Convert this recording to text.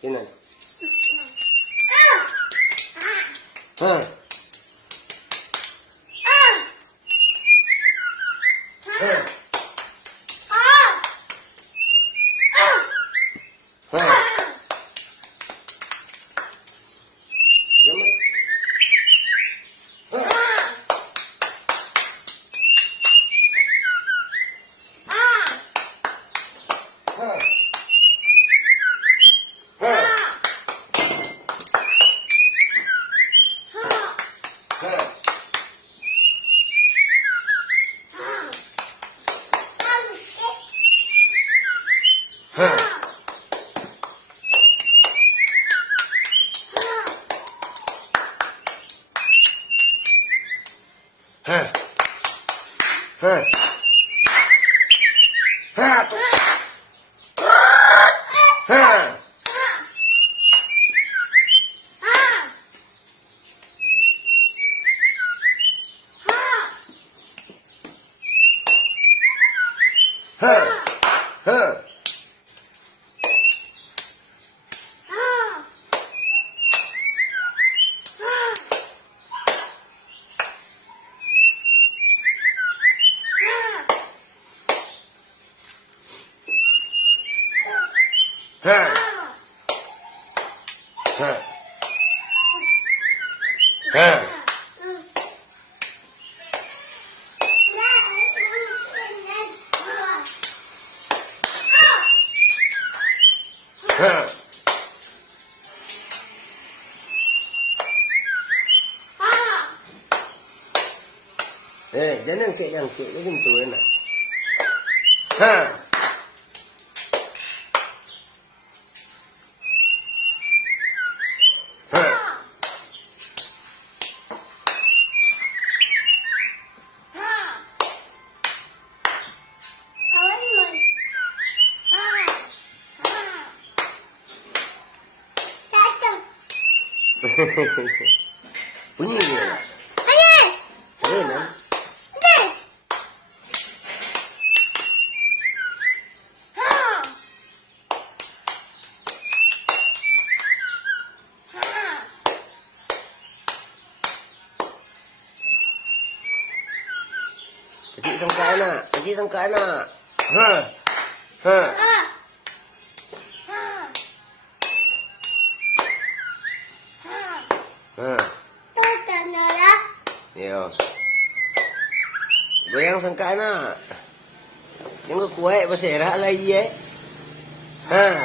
Ganun. Ha? Ha? Ha? Yaman. Ha? Ha? Ha? Ha? Ha? Ha? Ha? Ha? Ha? Ha? Ha? Ha? Ha? Ha? Ha? Jangan kayak jangkik ni gitu enak. Ha? Ha? Bunyi dia. Mana? Kecil sangka anak, kecil sangka anak. Ha? Ha? Ha? Yo. Goyang sangka anak. Yang kuat pasal lagi Ha?